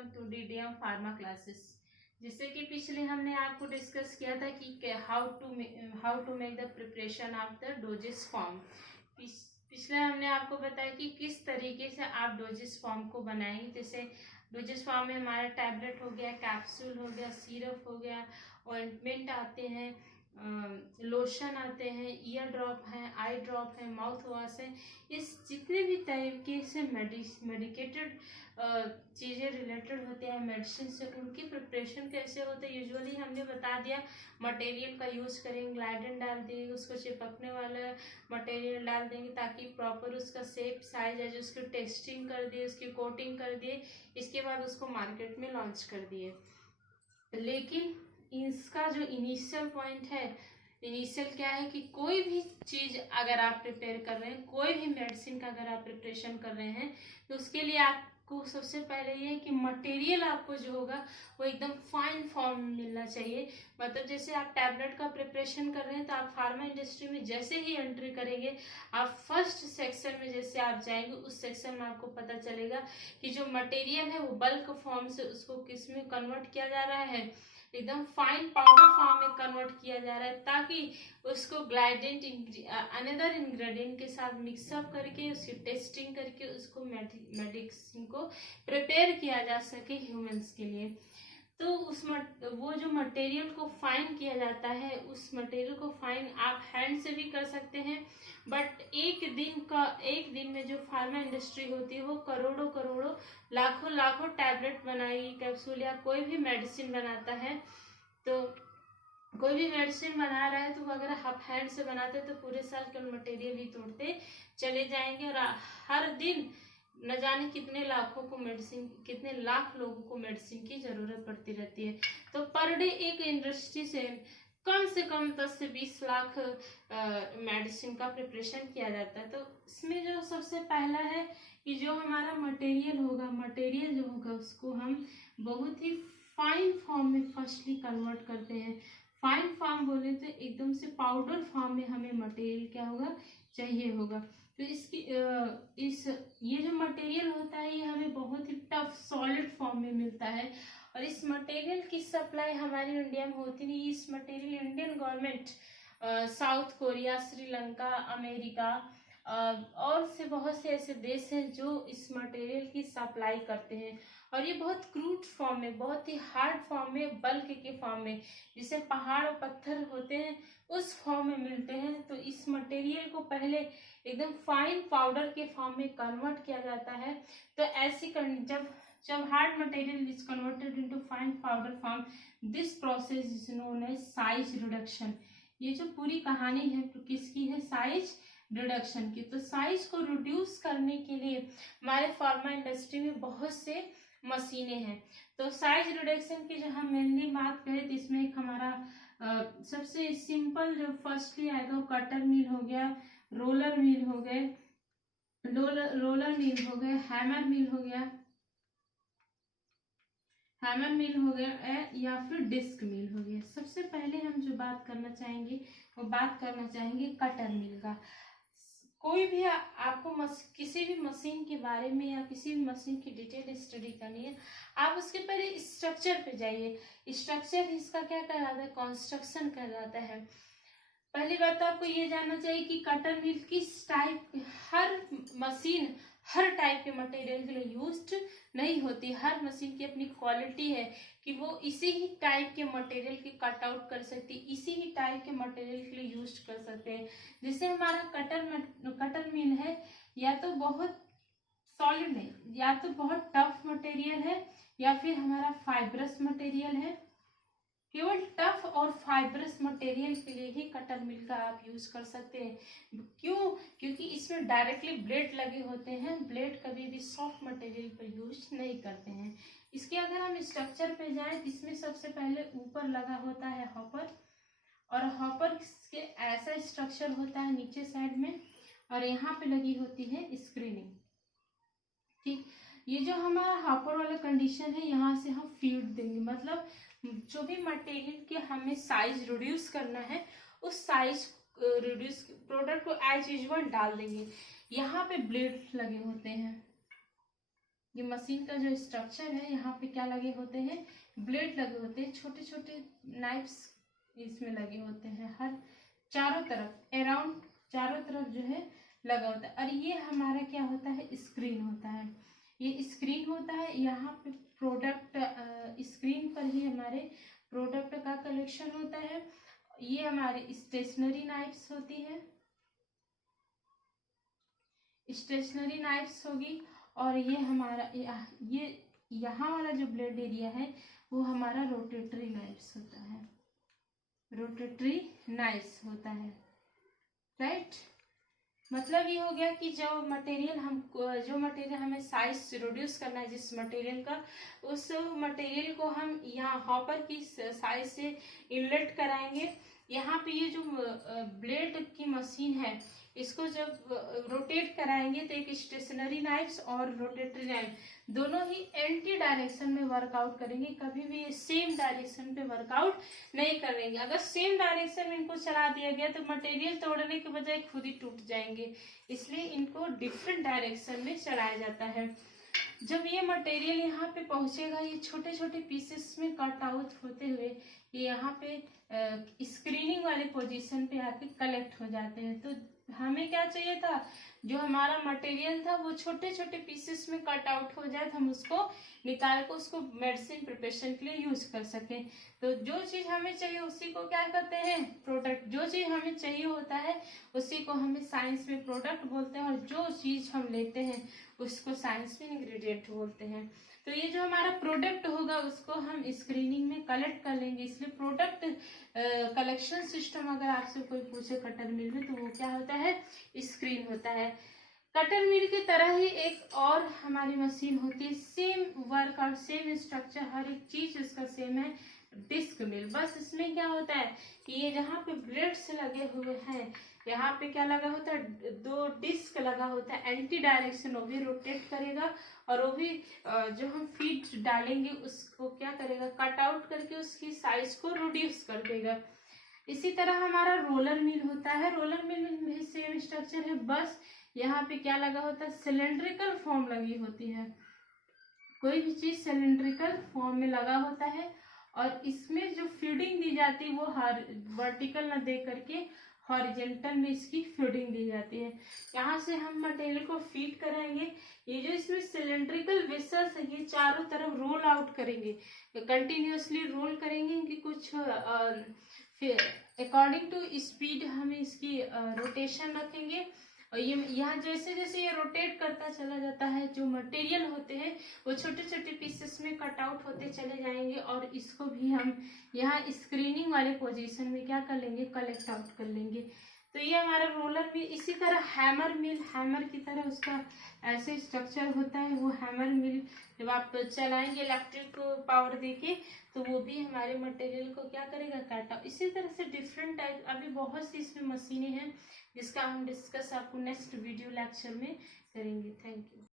Welcome to DDM pharma classes. जिससे कि पिछले हमने आपको डिस्कस किया था कि how to make the preparation of the doses form. पिछले हमने आपको बताया कि किस तरीके से आप डोजेस फॉर्म को बनाएंगे। जैसे डोजेस फॉर्म में हमारा टैबलेट हो गया, कैप्सूल हो गया, सिरप हो गया, ऑइंटमेंट आते हैं, लोशन आते हैं, ईयर ड्रॉप है, आई ड्रॉप है, माउथ वॉश है। इस जितने भी तरीके से मेडिकेटेड चीज़ें रिलेटेड होते हैं मेडिसिन से, उनकी प्रिपरेशन कैसे होते हैं यूजुअली हमने बता दिया। मटेरियल का यूज़ करेंगे, ग्लाइडेन डाल देंगे, उसको चिपकने वाला मटेरियल डाल देंगे ताकि प्रॉपर उसका शेप साइज है जो उसकी टेस्टिंग कर दिए, उसकी कोटिंग कर दिए, इसके बाद उसको मार्केट में लॉन्च कर दिए। लेकिन इसका जो इनिशियल पॉइंट है, इनिशियल क्या है कि कोई भी चीज़ अगर आप प्रिपेयर कर रहे हैं, कोई भी मेडिसिन का अगर आप प्रिपरेशन कर रहे हैं, तो उसके लिए आपको सबसे पहले ये है कि मटेरियल आपको जो होगा वो एकदम फाइन फॉर्म में मिलना चाहिए। मतलब जैसे आप टैबलेट का प्रिपरेशन कर रहे हैं तो आप फार्मा इंडस्ट्री में जैसे ही एंट्री करेंगे, आप फर्स्ट सेक्शन में जैसे आप जाएंगे, उस सेक्शन में आपको पता चलेगा कि जो मटेरियल है वो बल्क फॉर्म से उसको किस में कन्वर्ट किया जा रहा है, एकदम फाइन पाउडर फॉर्म में कन्वर्ट किया जा रहा है, ताकि उसको ग्लाइडेंट अनदर इंग्रेडिएंट के साथ मिक्सअप करके उसकी टेस्टिंग करके उसको मेडिसिन को प्रिपेयर किया जा सके ह्यूमंस के लिए। तो वो जो मटेरियल को फाइन किया जाता है, उस मटेरियल को फाइन आप हैंड से भी कर सकते हैं। बट एक दिन में जो फार्मा इंडस्ट्री होती है वो करोड़ों लाखों टैबलेट बनाएगी, कैप्सूल या कोई भी मेडिसिन बनाता है। तो कोई भी मेडिसिन बना रहा है तो अगर आप हैंड से बनाते हैं तो पूरे साल के मटेरियल ही तोड़ते चले जाएंगे और हर दिन न जाने कितने लाख लोगों को मेडिसिन की जरूरत पड़ती रहती है। तो पर डे एक इंडस्ट्री से कम 10 से 20 लाख मेडिसिन का प्रिपरेशन किया जाता है। तो इसमें जो सबसे पहला है कि जो हमारा मटेरियल जो होगा उसको हम बहुत ही फाइन फॉर्म में फर्स्टली कन्वर्ट करते हैं। फाइन फॉर्म बोले तो एकदम से पाउडर फॉर्म में हमें मटेरियल क्या होगा चाहिए होगा। तो ये जो मटेरियल होता है ये हमें बहुत ही टफ सॉलिड फॉर्म में मिलता है और इस मटेरियल की सप्लाई हमारी इंडिया में होती नहीं। इस material Indian government south Korea, Sri Lanka, America और से बहुत से ऐसे देश हैं जो इस मटेरियल की सप्लाई करते हैं और ये बहुत क्रूड फॉर्म में, बहुत ही हार्ड फॉर्म में, बल्क के फॉर्म में, जिसे पहाड़ और पत्थर होते हैं उस फॉर्म में मिलते हैं। तो इस मटेरियल को पहले एकदम फाइन पाउडर के फॉर्म में कन्वर्ट किया जाता है। तो ऐसी जब hard material is converted into fine powder form, this process is known as size reduction. ये जो पूरी कहानी है तो किसकी है? साइज रिडक्शन की। तो साइज को रिड्यूस करने के लिए हमारे फार्मा इंडस्ट्री में बहुत से मशीनें हैं। तो साइज रिडक्शन की जो हम मेनली बात करें तो इसमें एक हमारा सबसे सिंपल जो फर्स्टली आएगा वो कटर मिल हो गया, रोलर मिल हो गए, हैमर मिल हो गया या फिर डिस्क मिल हो गया। सबसे पहले हम जो बात करना चाहेंगे कटर मिल का। कोई भी आपको किसी भी मशीन के बारे में या किसी भी मशीन की डिटेल स्टडी करनी है, आप उसके पहले स्ट्रक्चर पे जाइए। स्ट्रक्चर इसका क्या कहलाता है? कंस्ट्रक्शन कहलाता है। पहली बात तो आपको ये जानना चाहिए कि कटर मिल किस टाइप, हर मशीन हर टाइप के मटेरियल के लिए यूज्ड नहीं होती। हर मशीन की अपनी क्वालिटी है कि वो इसी ही टाइप के मटेरियल की कट आउट कर सकती है, इसी ही टाइप के मटेरियल के लिए यूज कर सकते हैं। जैसे हमारा कटर मिल है, या तो बहुत सॉलिड है, या तो बहुत टफ मटेरियल है, या फिर हमारा फाइब्रस मटेरियल है। केवल टफ और फाइब्रस मटेरियल के लिए ही कटर मिल का आप यूज कर सकते हैं। क्यों? क्योंकि इसमें डायरेक्टली ब्लेड लगे होते हैं। ब्लेड कभी भी सॉफ्ट मटेरियल पर यूज नहीं करते हैं। इसके अगर हम स्ट्रक्चर पे जाएं, इसमें सबसे पहले ऊपर लगा होता है हॉपर, और हॉपर के ऐसा स्ट्रक्चर होता है नीचे साइड में, और यहाँ पे लगी होती है स्क्रीनिंग। ठीक, ये जो हमारा हॉपर वाला कंडीशन है, यहाँ से हम फीड देंगे। मतलब जो भी मटेरियल के हमें साइज रिड्यूस करना है, उस साइज रिड्यूस प्रोडक्ट को एज यूजुअल डाल देंगे। यहाँ पे ब्लेड लगे होते हैं, ये मशीन का जो स्ट्रक्चर है, यहाँ पे क्या लगे होते हैं, ब्लेड लगे होते हैं, छोटे छोटे नाइफ्स इसमें लगे होते हैं, हर चारों तरफ अराउंड चारों तरफ जो है लगा होता है। और ये हमारा क्या होता है, स्क्रीन होता है, ये स्क्रीन होता है। यहाँ पे प्रोडक्ट स्क्रीन पर ही हमारे प्रोडक्ट का कलेक्शन होता है। ये हमारी स्टेशनरी नाइफ्स होती है, स्टेशनरी नाइफ्स होगी। और ये हमारा ये यहाँ वाला जो ब्लेड एरिया है वो हमारा रोटेटरी नाइफ्स होता है, रोटेटरी नाइफ्स होता है, राइट। मतलब ये हो गया कि जो मटेरियल हमें साइज रिड्यूस करना है, जिस मटेरियल का, उस मटेरियल को हम यहाँ हॉपर की साइज से इनलेट कराएंगे। यहाँ पे ये जो ब्लेड की मशीन है, इसको जब रोटेट कराएंगे तो एक स्टेशनरी नाइफ्स और रोटेटरी नाइफ दोनों ही एंटी डायरेक्शन में वर्कआउट करेंगे, कभी भी सेम डायरेक्शन पे वर्कआउट नहीं करेंगे। अगर सेम डायरेक्शन में इनको चला दिया गया तो मटेरियल तोड़ने के बजाय खुद ही टूट जाएंगे, इसलिए इनको डिफरेंट डायरेक्शन में चलाया जाता है। जब ये मटेरियल यहाँ पे पहुंचेगा, ये छोटे छोटे पीसेस में कट आउट होते हुए ये यहाँ पे स्क्रीनिंग वाले पोजीशन पे आके कलेक्ट हो जाते हैं। तो हमें क्या चाहिए था, जो हमारा मटेरियल था वो छोटे छोटे पीसेस में कट आउट हो जाए तो हम उसको निकाल कर उसको मेडिसिन प्रिपरेशन के लिए यूज कर सकें। तो जो चीज हमें चाहिए उसी को क्या कहते हैं, प्रोडक्ट। जो चीज हमें चाहिए होता है उसी को हमें साइंस में प्रोडक्ट बोलते हैं, और जो चीज हम लेते हैं उसको साइंस में इंग्रेडिएंट बोलते हैं। तो ये जो हमारा प्रोडक्ट होगा उसको हम स्क्रीनिंग में कलेक्ट कर लेंगे, इसलिए प्रोडक्ट कलेक्शन सिस्टम अगर आपसे कोई पूछे कटर मिल में, तो वो क्या होता है, स्क्रीन होता है। कटर मिल की तरह ही एक और हमारी मशीन होती है, सेम वर्क और सेम स्ट्रक्चर, हर एक चीज उसका सेम है, डिस्क मिल। बस इसमें क्या होता है कि ये जहाँ पे ब्लेड्स लगे हुए हैं, यहाँ पे क्या लगा होता है, दो डिस्क लगा होता है एंटी डायरेक्शन, वो भी रोटेट करेगा, और वो भी जो हम फीड डालेंगे उसको क्या करेगा, कट आउट करके उसकी साइज को रिड्यूस कर देगा। इसी तरह हमारा रोलर मिल होता है, रोलर मिल में भी सेम स्ट्रक्चर है, बस यहाँ पे क्या लगा होता है, सिलेंड्रिकल फॉर्म लगी होती है, कोई भी चीज सिलेंड्रिकल फॉर्म में लगा होता है, और इसमें जो फीडिंग दी जाती है वो वर्टिकल ना दे करके हॉरिजेंटल में इसकी फीडिंग दी जाती है। यहाँ से हम मटेरियल को फीड कराएंगे, ये जो इसमें सिलेंड्रिकल वेसल्स है ये चारों तरफ रोल आउट करेंगे, कंटिन्यूअसली रोल करेंगे कि कुछ फिर अकॉर्डिंग टू स्पीड हम इसकी रोटेशन रखेंगे। और ये यहाँ जैसे जैसे ये रोटेट करता चला जाता है, जो मटेरियल होते हैं वो छोटे छोटे पीसेस में कट आउट होते चले जाएंगे, और इसको भी हम यहाँ स्क्रीनिंग वाले पोजीशन में क्या कर लेंगे, कलेक्ट आउट कर लेंगे। तो ये हमारा रोलर मिल। इसी तरह हैमर मिल, हैमर की तरह उसका ऐसे स्ट्रक्चर होता है, वो हैमर मिल जब आप चलाएंगे इलेक्ट्रिक पावर देके तो वो भी हमारे मटेरियल को क्या करेगा, काटा। इसी तरह से डिफरेंट टाइप, अभी बहुत सी इसमें मशीनें हैं जिसका हम डिस्कस आपको नेक्स्ट वीडियो लेक्चर में करेंगे। Thank you.